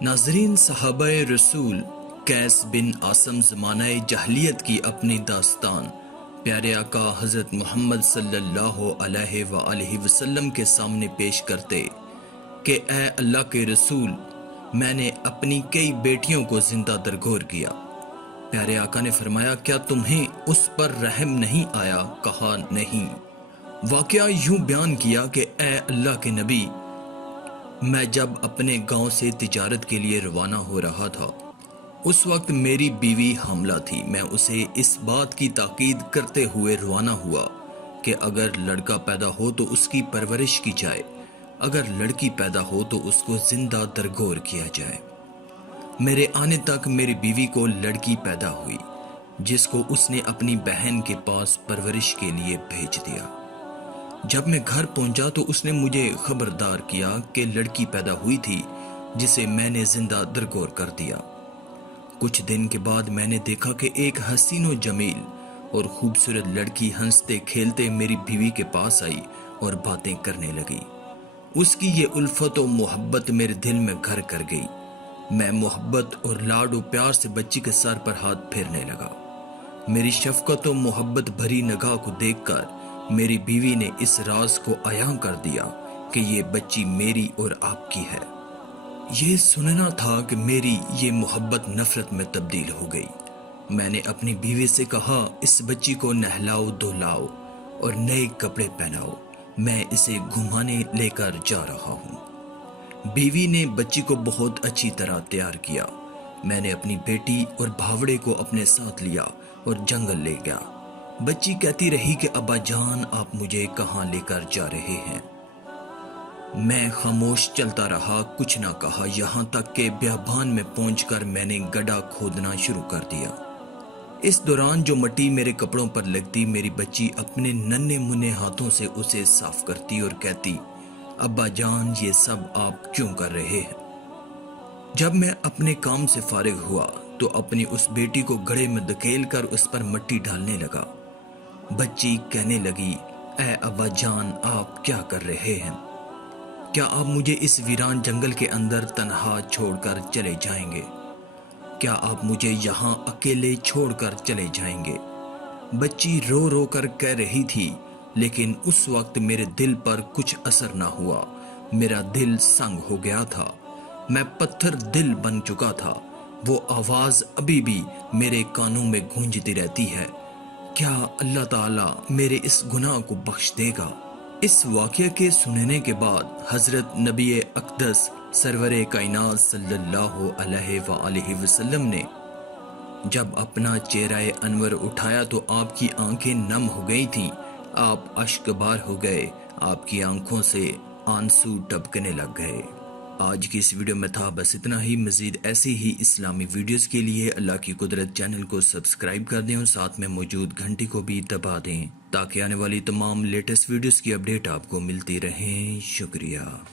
ناظرین، صحابہ رسول قیس بن عاصم زمانہ جاہلیت کی اپنی داستان پیارے آقا حضرت محمد صلی اللہ علیہ وآلہ وسلم کے سامنے پیش کرتے کہ اے اللہ کے رسول، میں نے اپنی کئی بیٹیوں کو زندہ درگور کیا۔ پیارے آقا نے فرمایا، کیا تمہیں اس پر رحم نہیں آیا؟ کہا نہیں۔ واقعہ یوں بیان کیا کہ اے اللہ کے نبی، میں جب اپنے گاؤں سے تجارت کے لیے روانہ ہو رہا تھا، اس وقت میری بیوی حاملہ تھی۔ میں اسے اس بات کی تاکید کرتے ہوئے روانہ ہوا کہ اگر لڑکا پیدا ہو تو اس کی پرورش کی جائے، اگر لڑکی پیدا ہو تو اس کو زندہ درگور کیا جائے۔ میرے آنے تک میری بیوی کو لڑکی پیدا ہوئی، جس کو اس نے اپنی بہن کے پاس پرورش کے لیے بھیج دیا۔ جب میں گھر پہنچا تو اس نے مجھے خبردار کیا کہ لڑکی پیدا ہوئی تھی، جسے میں نے زندہ درگور کر دیا۔ کچھ دن کے بعد میں نے دیکھا کہ ایک حسین و جمیل اور خوبصورت لڑکی ہنستے کھیلتے میری بیوی کے پاس آئی اور باتیں کرنے لگی۔ اس کی یہ الفت و محبت میرے دل میں گھر کر گئی۔ میں محبت اور لاڈ و پیار سے بچی کے سر پر ہاتھ پھیرنے لگا۔ میری شفقت و محبت بھری نگاہ کو دیکھ کر میری بیوی نے اس راز کو عیاں کر دیا کہ یہ بچی میری اور آپ کی ہے۔ یہ سننا تھا کہ میری یہ محبت نفرت میں تبدیل ہو گئی۔ میں نے اپنی بیوی سے کہا، اس بچی کو نہلاؤ دھلاؤ اور نئے کپڑے پہناؤ، میں اسے گھمانے لے کر جا رہا ہوں۔ بیوی نے بچی کو بہت اچھی طرح تیار کیا۔ میں نے اپنی بیٹی اور بھاوڑے کو اپنے ساتھ لیا اور جنگل لے گیا۔ بچی کہتی رہی کہ ابا جان، آپ مجھے کہاں لے کر جا رہے ہیں؟ میں خاموش چلتا رہا، کچھ نہ کہا، یہاں تک کہ بیابان میں پہنچ کر میں نے گڈھا کھودنا شروع کر دیا۔ اس دوران جو مٹی میرے کپڑوں پر لگتی، میری بچی اپنے ننھے منھے ہاتھوں سے اسے صاف کرتی اور کہتی، ابا جان، یہ سب آپ کیوں کر رہے ہیں؟ جب میں اپنے کام سے فارغ ہوا تو اپنی اس بیٹی کو گڑھے میں دھکیل کر اس پر مٹی ڈالنے لگا۔ بچی کہنے لگی، اے ابا جان، آپ کیا کر رہے ہیں؟ کیا آپ مجھے اس ویران جنگل کے اندر تنہا چھوڑ کر چلے جائیں گے؟ کیا آپ مجھے یہاں اکیلے چھوڑ کر چلے جائیں گے؟ بچی رو رو کر کہہ رہی تھی، لیکن اس وقت میرے دل پر کچھ اثر نہ ہوا۔ میرا دل سنگ ہو گیا تھا، میں پتھر دل بن چکا تھا۔ وہ آواز ابھی بھی میرے کانوں میں گونجتی رہتی ہے، کیا اللہ تعالیٰ میرے اس گناہ کو بخش دے گا؟ اس واقعے کے سننے کے بعد حضرت نبی اقدس سرور کائنات صلی اللہ علیہ وآلہ وسلم نے جب اپنا چہرہ انور اٹھایا تو آپ کی آنکھیں نم ہو گئی تھیں، آپ اشک بار ہو گئے، آپ کی آنکھوں سے آنسو ٹپکنے لگ گئے۔ آج کی اس ویڈیو میں تھا بس اتنا ہی۔ مزید ایسی ہی اسلامی ویڈیوز کے لیے اللہ کی قدرت چینل کو سبسکرائب کر دیں اور ساتھ میں موجود گھنٹی کو بھی دبا دیں تاکہ آنے والی تمام لیٹسٹ ویڈیوز کی اپڈیٹ آپ کو ملتی رہیں۔ شکریہ۔